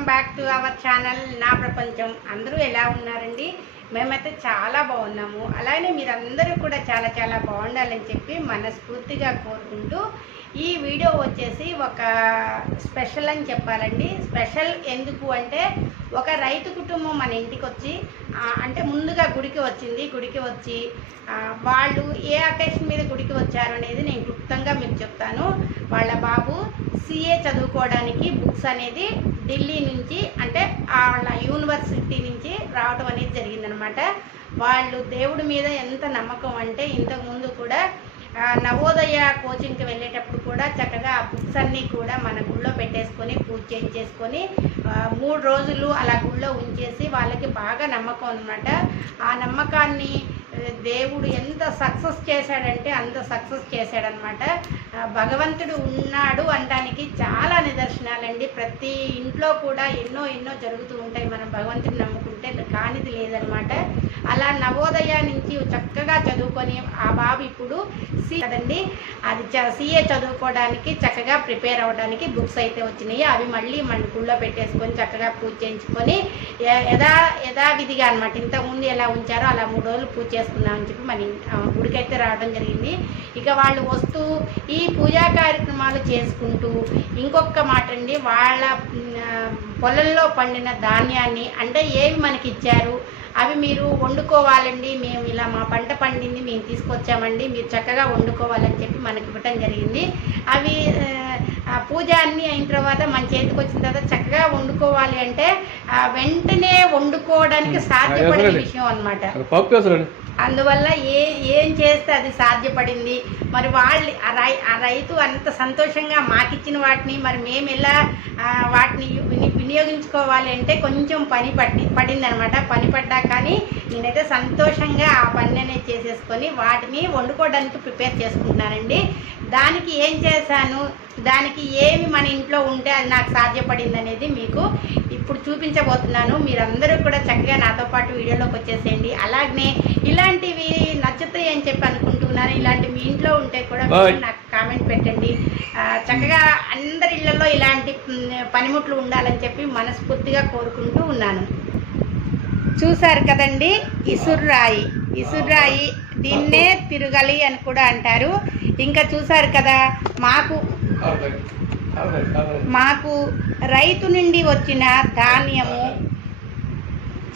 Welcome back to our channel నా ప్రపంచం. అందరూ ఎలా ఉన్నారండి? మేమైతే చాలా బాగున్నాము. అలానే మీరందరూ కూడా చాలా చాలా బాగుండాలని చెప్పి మనస్ఫూర్తిగా కోరుకుంటూ ఈ వీడియో వచ్చేసి ఒక స్పెషల్ అని చెప్పాలండి. స్పెషల్ ఎందుకు అంటే ఒక రైతు కుటుంబం మన ఇంటికి వచ్చి అంటే ముందుగా గుడికి వచ్చింది గుడికి వచ్చి వాళ్ళు ఏ అకేషన్ మీద గుడికి వచ్చారు అనేది నేను క్లుప్తంగా మీకు చెప్తాను. వాళ్ళ బాబు సిఏ చదువుకోవడానికి బుక్స్ అనేది ఢిల్లీ నుంచి అంటే వాళ్ళ యూనివర్సిటీ నుంచి రావడం అనేది జరిగిందనమాట. వాళ్ళు దేవుడి మీద ఎంత నమ్మకం అంటే ఇంతకుముందు కూడా నవోదయ కోచింగ్కి వెళ్ళేటప్పుడు కూడా చక్కగా ఆ బుక్స్ అన్నీ కూడా మన గుళ్ళో పెట్టేసుకొని పూజ చేయించేసుకొని మూడు రోజులు అలా గుళ్ళో ఉంచేసి వాళ్ళకి బాగా నమ్మకం అనమాట ఆ నమ్మకాన్ని దేవుడు ఎంత సక్సెస్ చేశాడంటే అంత సక్సెస్ చేశాడనమాట భగవంతుడు ఉన్నాడు అనడానికి చాలా నిదర్శనాలండి. ప్రతి ఇంట్లో కూడా ఎన్నో ఎన్నో జరుగుతూ ఉంటాయి. మనం భగవంతుడిని నమ్ముకుంటే కానిది లేదనమాట అలా నవోదయ నుంచి చక్కగా చదువుకొని ఆ బాబు ఇప్పుడు సి కదండి అది సిఏ చదువుకోవడానికి చక్కగా ప్రిపేర్ అవ్వడానికి బుక్స్ అయితే వచ్చినాయి. అవి మళ్ళీ మన గుళ్ళో పెట్టేసుకొని చక్కగా పూజ చేయించుకొని యథా యథావిధిగా అనమాట ఇంతకుముందు ఎలా ఉంచారో అలా మూడు రోజులు పూజ చేసుకున్నామని చెప్పి మన గుడికైతే రావడం జరిగింది. ఇక వాళ్ళు వస్తూ ఈ పూజా కార్యక్రమాలు చేసుకుంటూ ఇంకొక మాట అండి వాళ్ళ పొలంలో పండిన ధాన్యాన్ని అంటే ఏవి మనకి ఇచ్చారు అవి మీరు వండుకోవాలండి. మేము ఇలా మా పంట పండింది మేము తీసుకొచ్చామండి. మీరు చక్కగా వండుకోవాలని చెప్పి మనకి ఇవ్వటం జరిగింది. అవి పూజ అన్నీ అయిన తర్వాత మన చేతికి వచ్చిన తర్వాత చక్కగా వండుకోవాలి అంటే వెంటనే వండుకోవడానికి సాధ్యపడే. విషయం వేస్తారండి అందువల్ల ఏ ఏం చేస్తే అది సాధ్యపడింది? మరి వాళ్ళు ఆ రై ఆ రైతు అంత సంతోషంగా మాకిచ్చిన వాటిని మరి మేము ఎలా వాటిని వినియోగించుకోవాలి అంటే కొంచెం పని పట్టి పడింది అనమాట పని పడ్డా కానీ నేనైతే సంతోషంగా ఆ పని అనేది చేసేసుకొని వాటిని వండుకోవడానికి ప్రిపేర్ చేసుకుంటున్నానండి. దానికి ఏం చేశాను? దానికి ఏమి మన ఇంట్లో ఉంటే అది నాకు సాధ్యపడింది అనేది మీకు ఇప్పుడు చూపించబోతున్నాను. మీరందరూ కూడా చక్కగా నాతో పాటు వీడియోలోకి వచ్చేసేయండి. అలాగనే నచ్చుతాయి అని చెప్పి అనుకుంటున్నాను ఇలాంటి మీ ఇంట్లో ఉంటే కూడా నాకు కామెంట్ పెట్టండి. చక్కగా అందరి ఇళ్ళలో ఇలాంటి పనిముట్లు ఉండాలని చెప్పి మనస్ఫూర్తిగా కోరుకుంటూ ఉన్నాను. చూసారు కదండి? ఇసుర్రాయి ఇసుర్రాయి దీన్నే తిరగలి అని కూడా అంటారు. ఇంకా చూసారు కదా మాకు మాకు రైతు నుండి వచ్చిన ధాన్యము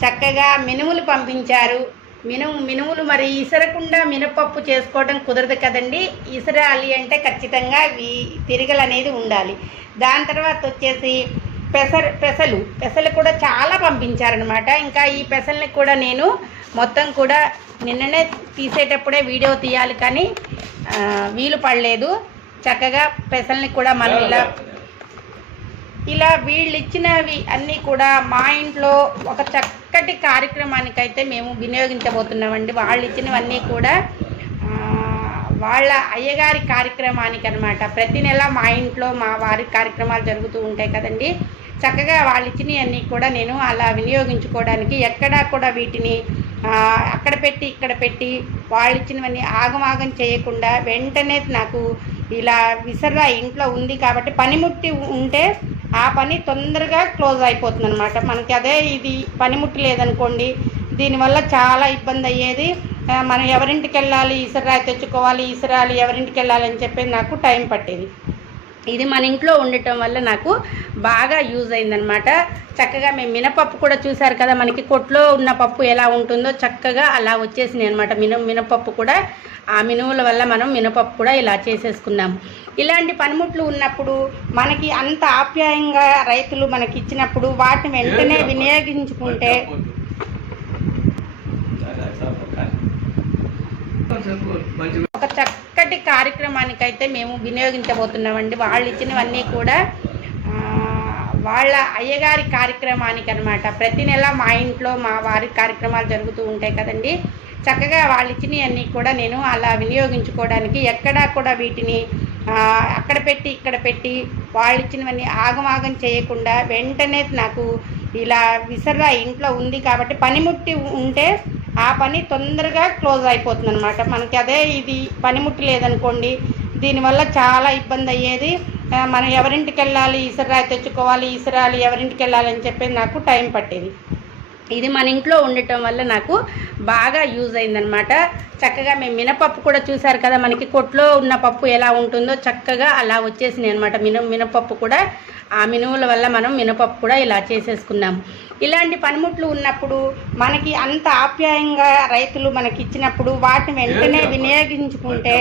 చక్కగా మినుములు పంపించారు. మినుము మినుములు మరి ఇసరకుండా మినపప్పు చేసుకోవడం కుదరదు కదండి. ఇసరాలి అంటే ఖచ్చితంగా తిరగలు అనేది ఉండాలి. దాని తర్వాత వచ్చేసి పెసర పెసలు. పెసలు కూడా చాలా పంపించారనమాట ఇంకా ఈ పెసల్ని కూడా నేను మొత్తం కూడా నిన్ననే తీసేటప్పుడే వీడియో తీయాలి కానీ వీలు పడలేదు. చక్కగా పెసల్ని కూడా మనం ఇలా ఇలా వీళ్ళు ఇచ్చినవి అన్నీ కూడా మా ఇంట్లో ఒక చక్కటి కార్యక్రమానికైతే మేము వినియోగించబోతున్నామండి. వాళ్ళు ఇచ్చినవన్నీ కూడా వాళ్ళ అయ్యగారి కార్యక్రమానికి అనమాట ప్రతి నెల మా ఇంట్లో మా వారి కార్యక్రమాలు జరుగుతూ ఉంటాయి కదండి. చక్కగా వాళ్ళు ఇచ్చినవన్నీ కూడా నేను అలా వినియోగించుకోవడానికి ఎక్కడా కూడా వీటిని అక్కడ పెట్టి ఇక్కడ పెట్టి వాళ్ళు ఇచ్చినవన్నీ ఆగమాగం చేయకుండా వెంటనే నాకు ఇలా విసర్రా ఇంట్లో ఉంది కాబట్టి పనిముట్టి ఉంటే ఆ పని తొందరగా క్లోజ్ అయిపోతుంది అనమాట మనకి అదే ఇది పనిముట్టు లేదనుకోండి దీనివల్ల చాలా ఇబ్బంది అయ్యేది. మనం ఎవరింటికి వెళ్ళాలి ఇసురాయి తెచ్చుకోవాలి ఇసురాలి ఎవరింటికి వెళ్ళాలి అని చెప్పేది నాకు టైం పట్టేది. ఇది మన ఇంట్లో ఉండటం వల్ల నాకు బాగా యూజ్ అయిందనమాట చక్కగా మేము మినపప్పు కూడా చూసారు కదా మనకి కొట్లో ఉన్న పప్పు ఎలా ఉంటుందో చక్కగా అలా వచ్చేసినాయి అనమాట మిన మినపప్పు కూడా ఆ మినుముల వల్ల మనం మినపప్పు కూడా ఇలా చేసేసుకున్నాము ఇలాంటి పనిముట్లు ఉన్నప్పుడు మనకి అంత ఆప్యాయంగా రైతులు మనకి ఇచ్చినప్పుడు వాటిని వెంటనే వినియోగించుకుంటే ఒక చక్కటి కార్యక్రమానికైతే మేము వినియోగించబోతున్నామండి. వాళ్ళు ఇచ్చినవన్నీ కూడా వాళ్ళ అయ్యగారి కార్యక్రమానికి అనమాట ప్రతి నెల మా ఇంట్లో మా వారి కార్యక్రమాలు జరుగుతూ ఉంటాయి కదండి. చక్కగా వాళ్ళు ఇచ్చినవన్నీ కూడా నేను అలా వినియోగించుకోవడానికి ఎక్కడా కూడా వీటిని అక్కడ పెట్టి ఇక్కడ పెట్టి వాళ్ళు ఇచ్చినవన్నీ ఆగమాగం చేయకుండా వెంటనే నాకు ఇలా విసరా ఇంట్లో ఉంది కాబట్టి పనిముట్టి ఉంటే ఆ పని తొందరగా క్లోజ్ అయిపోతుంది అనమాట మనకి అదే ఇది పనిముట్టి లేదనుకోండి దీనివల్ల చాలా ఇబ్బంది అయ్యేది. మనం ఎవరింటికి వెళ్ళాలి ఈసరాయి తెచ్చుకోవాలి ఈసరాలి ఎవరింటికి వెళ్ళాలి అని చెప్పేది నాకు టైం పట్టేది. ఇది మన ఇంట్లో ఉండటం వల్ల నాకు బాగా యూజ్ అయిందనమాట చక్కగా మేము మినపప్పు కూడా చూసారు కదా మనకి కొట్లో ఉన్న పప్పు ఎలా ఉంటుందో చక్కగా అలా వచ్చేసినాయి అనమాట మిన మినపప్పు కూడా ఆ మినుముల వల్ల మనం మినపప్పు కూడా ఇలా చేసేసుకున్నాము ఇలాంటి పనిముట్లు ఉన్నప్పుడు మనకి అంత ఆప్యాయంగా రైతులు మనకి ఇచ్చినప్పుడు వాటిని వెంటనే వినియోగించుకుంటే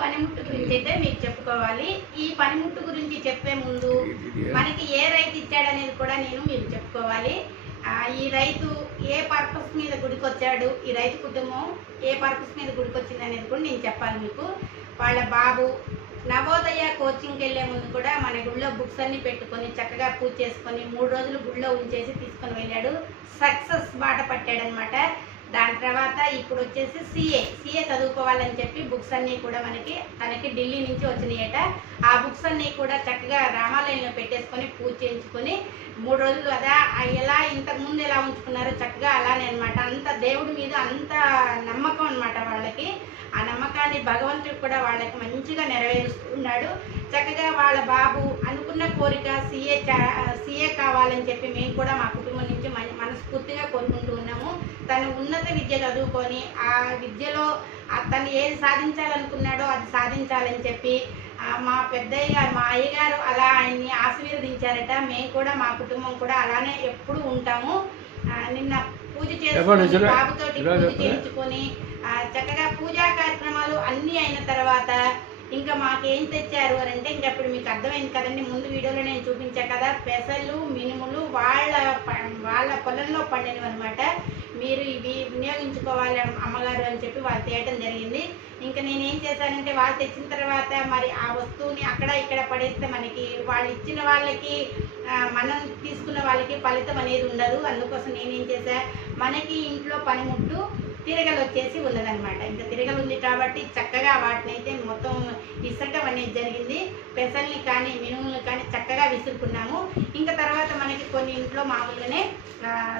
పనిముట్టు గురించి అయితే మీకు చెప్పుకోవాలి. ఈ పనిముట్టు గురించి చెప్పే ముందు మనకి ఏ రైతు ఇచ్చాడనేది కూడా నేను మీరు చెప్పుకోవాలి. ఈ రైతు ఏ పర్పస్ మీద గుడికొచ్చాడు ఈ రైతు కుటుంబం ఏ పర్పస్ మీద గుడికొచ్చింది అనేది కూడా నేను చెప్పాలి మీకు. వాళ్ళ బాబు నవోదయ కోచింగ్కి వెళ్ళే ముందు కూడా మన గుడిలో బుక్స్ అన్ని పెట్టుకొని చక్కగా పూజ చేసుకొని మూడు రోజులు గుడిలో ఉంచేసి తీసుకొని వెళ్ళాడు. సక్సెస్ బాట పట్టాడనమాట దాని తర్వాత ఇప్పుడు వచ్చేసి సిఏ సిఏ చదువుకోవాలని చెప్పి బుక్స్ అన్నీ కూడా మనకి తనకి ఢిల్లీ నుంచి వచ్చినాయట. ఆ బుక్స్ అన్నీ కూడా చక్కగా రామాలయంలో పెట్టేసుకొని పూజ చేయించుకొని మూడు రోజులు అదా ఎలా ఇంతకు ముందు ఎలా ఉంచుకున్నారో చక్కగా అలానే అనమాట అంత దేవుడి మీద అంత నమ్మకం అన్నమాట వాళ్ళకి. ఆ నమ్మకాన్ని భగవంతుడు కూడా వాళ్ళకి మంచిగా నెరవేరుస్తున్నాడు చక్కగా వాళ్ళ బాబు అనుకున్న కోరిక సీఏ సీఏ కావాలని చెప్పి మేము కూడా మా కుటుంబం నుంచి మన- మనస్ఫూర్తిగా కోరుకుంటూ ఉన్నాము తను ఉన్నత విద్య చదువుకొని ఆ విద్యలో తను ఏది సాధించాలనుకున్నాడో అది సాధించాలని చెప్పి మా పెద్దయ్య గారు మా అయ్యగారు అలా ఆయన్ని ఆశీర్వదించారట మేము కూడా మా కుటుంబం కూడా అలానే ఎప్పుడు ఉంటాము నిన్న పూజ చేసుకొని. బాబుతోటి పూజ. చేయించుకొని చక్కగా పూజా కార్యక్రమాలు అన్నీ అయిన తర్వాత ఇంకా మాకేం తెచ్చారు అని అంటే ఇంకా అప్పుడు మీకు అర్థమైంది కదండి. ముందు వీడియోలో నేను చూపించా కదా పెసలు మినుములు వాళ్ళ ప- వాళ్ళ పొలంలో పండినవి అనమాట మీరు ఇవి వినియోగించుకోవాలి అమ్మ- అమ్మగారు అని చెప్పి వాళ్ళు తేయటం జరిగింది. ఇంకా నేను ఏం చేశానంటే వాళ్ళు తెచ్చిన తర్వాత మరి ఆ వస్తువుని అక్కడ ఇక్కడ పడేస్తే మనకి వాళ్ళు ఇచ్చిన వాళ్ళకి మనం తీసుకున్న వాళ్ళకి ఫలితం అనేది ఉండదు. అందుకోసం నేనేం చేశా మనకి ఇంట్లో పనిముట్టు తిరగలు వచ్చేసి ఉన్నదనమాట ఇంకా తిరగలు ఉంది కాబట్టి చక్కగా వాటిని అయితే మొత్తం విసరటం అనేది జరిగింది. పెసల్ని కానీ మినుములు కానీ చక్కగా విసురుకున్నాము. ఇంకా తర్వాత మనకి కొన్ని ఇంట్లో మామూలుగానే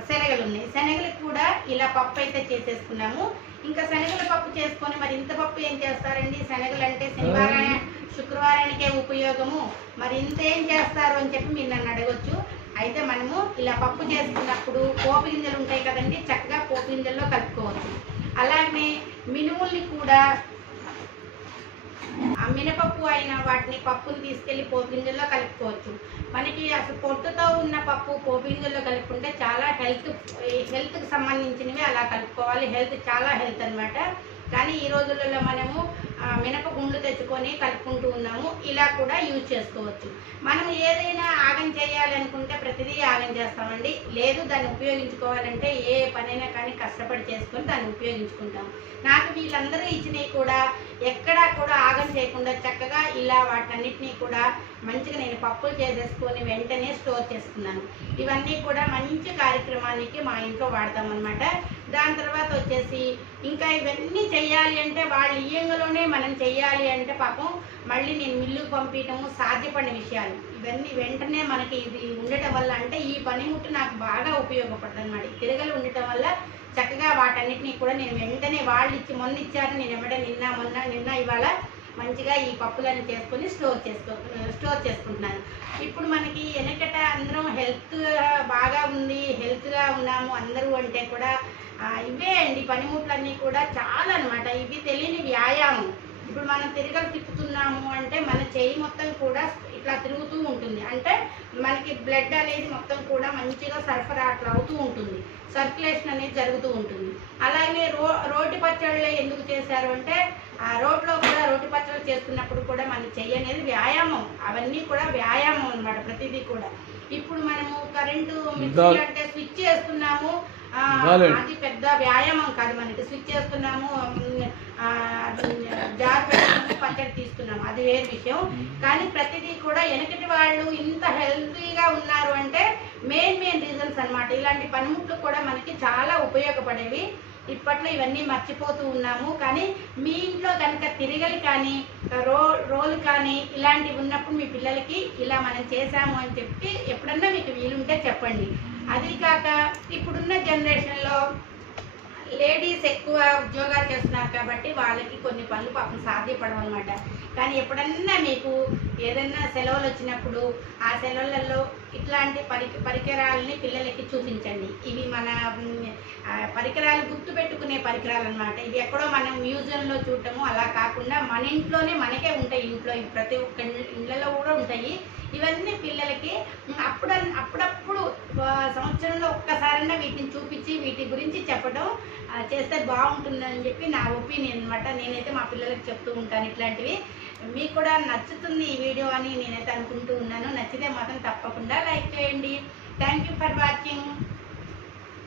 శనగలు ఉన్నాయి శనగలు కూడా ఇలా పప్పు అయితే చేసేసుకున్నాము. ఇంకా శనగల పప్పు చేసుకొని మరి ఇంత పప్పు ఏం చేస్తారండి? శనగలు అంటే శనివారం శుక్రవారానికే ఉపయోగము. మరి ఇంత ఏం చేస్తారు అని చెప్పి మీరు నన్ను అడగొచ్చు. అయితే మనము ఇలా పప్పు చేసుకున్నప్పుడు పోపు గింజలు ఉంటాయి కదండి చక్కగా పోపు గింజల్లో కలుపు మినుముల్ని కూడా ఆ మినపప్పు అయిన వాటిని పప్పుని తీసుకెళ్ళి పోపింజల్లో కలుపుకోవచ్చు. మనకి అసలు పొట్టుతో ఉన్న పప్పు పోపింజల్లో కలుపుకుంటే చాలా హెల్త్ హెల్త్కి సంబంధించినవి అలా కలుపుకోవాలి. హెల్త్ చాలా హెల్త్ అన్నమాట. కానీ ఈ రోజులలో మనము మినప గుండు తెచ్చుకొని కలుపుకుంటూ ఉన్నాము. ఇలా కూడా యూజ్ చేసుకోవచ్చు. మనం ఏదైనా ఆగం చేయాలనుకుంటే ప్రతిదీ ఆగం చేస్తామండి. లేదు దాన్ని ఉపయోగించుకోవాలంటే ఏ పనైనా కానీ కష్టపడి చేసుకొని దాన్ని ఉపయోగించుకుంటాం నాకు వీళ్ళందరూ ఇచ్చినవి కూడా ఎక్కడా కూడా ఆగం చేయకుండా చక్కగా ఇలా వాటన్నిటినీ కూడా మంచిగా నేను పప్పులు చేసేసుకొని వెంటనే స్టోర్ చేసుకున్నాను. ఇవన్నీ కూడా మంచి కార్యక్రమానికి మా ఇంట్లో వాడతాం అనమాట దాని తర్వాత వచ్చేసి ఇంకా ఇవన్నీ చెయ్యాలి అంటే వాళ్ళ ఇయ్యంగలోనే మనం చెయ్యాలి అంటే పాపం మళ్ళీ నేను మిల్లుకు పంపించడము సాధ్యపడిన విషయాలు. ఇవన్నీ వెంటనే మనకి ఇది ఉండటం వల్ల అంటే ఈ పనిముట్టు నాకు బాగా ఉపయోగపడుతుంది అనమాట తిరగలు ఉండటం వల్ల చక్కగా వాటన్నిటిని కూడా నేను వెంటనే వాళ్ళు ఇచ్చి మొన్న ఇచ్చారు నేను ఎమ్మటే నిన్న మొన్న నిన్న ఇవాళ మంచిగా ఈ పప్పులన్నీ చేసుకొని స్టోర్ చేసుకో స్టోర్ చేసుకుంటున్నాను. ఇప్పుడు మనకి వెనకట అందరం హెల్త్ బాగా ఉంది హెల్త్గా ఉన్నాము అందరూ అంటే కూడా ఇవే అండి పనిముట్లన్నీ కూడా చాలా అనమాట ఇవి తెలియని వ్యాయామం. ఇప్పుడు మనం తిరగలు తిప్పుతున్నాము అంటే మన చేయి మొత్తం కూడా ఇట్లా తిరుగుతూ ఉంటుంది. అంటే మనకి బ్లడ్ అనేది మొత్తం కూడా మంచిగా సరఫరా అట్లా అవుతూ ఉంటుంది. సర్క్యులేషన్ అనేది జరుగుతూ ఉంటుంది. అలాగే రో రోటి పచ్చళ్ళు ఎందుకు చేశారు అంటే ఆ రోడ్లో కూడా రోటి పచ్చళ్ళు చేసుకున్నప్పుడు కూడా మన చెయ్యి అనేది వ్యాయామం. అవన్నీ కూడా వ్యాయామం అన్నమాట ప్రతిదీ కూడా. ఇప్పుడు మనము కరెంటు మిక్సీ అంటే స్విచ్ చేస్తున్నాము. అది పెద్ద వ్యాయామం కాదు మనకి. స్విచ్ చేస్తున్నాము జార్ పచ్చడి తీస్తున్నాము. అది వేరే విషయం. కానీ ప్రతిదీ కూడా వెనకటి వాళ్ళు ఇంత హెల్తీగా ఉన్నారు అంటే మెయిన్ మెయిన్ రీజన్స్ అన్నమాట. ఇలాంటి పనిముట్లు కూడా మనకి చాలా ఉపయోగపడేవి. ఇప్పట్లో ఇవన్నీ మర్చిపోతూ ఉన్నాము. కానీ మీ ఇంట్లో కనుక తిరగలి కానీ రో రోలు కానీ ఇలాంటివి ఉన్నప్పుడు మీ పిల్లలకి ఇలా మనం చేశాము అని చెప్పి ఎప్పుడన్నా మీకు వీలుంటే చెప్పండి. అది కాక ఇప్పుడున్న జనరేషన్లో లేడీస్ ఎక్కువ ఉద్యోగాలు చేస్తున్నారు కాబట్టి వాళ్ళకి కొన్ని పనులు పాపం సాధ్యపడవు అనమాట కానీ ఎప్పుడన్నా మీకు ఏదైనా సెలవులు వచ్చినప్పుడు ఆ సెలవులలో ఇట్లాంటి పరి పరికరాలని పిల్లలకి చూపించండి. ఇవి మన పరికరాలు గుర్తు పెట్టుకునే పరికరాలు అనమాట ఇవి ఎక్కడో మనం మ్యూజియంలో చూడటము అలా కాకుండా మన ఇంట్లోనే మనకే ఉంటాయి. ఇంట్లో ప్రతి ఒక్క ఇళ్ళలో కూడా ఉంటాయి. ఇవన్నీ పిల్లలకి అప్పుడ అప్పుడు అప్పుడప్పుడు సంవత్సరంలో ఒక్కసారైనా వీటిని చూపించి వీటి గురించి చెప్పడం చేస్తే బాగుంటుందని చెప్పి నా ఒపీనియన్ అనమాట నేనైతే మా పిల్లలకి చెప్తూ ఉంటాను ఇట్లాంటివి. మీకు కూడా నచ్చుతుంది ఈ వీడియో అని నేనైతే అనుకుంటూ ఉన్నాను. నచ్చితే మాత్రం తప్పకుండా లైక్ చేయండి. Thank you for watching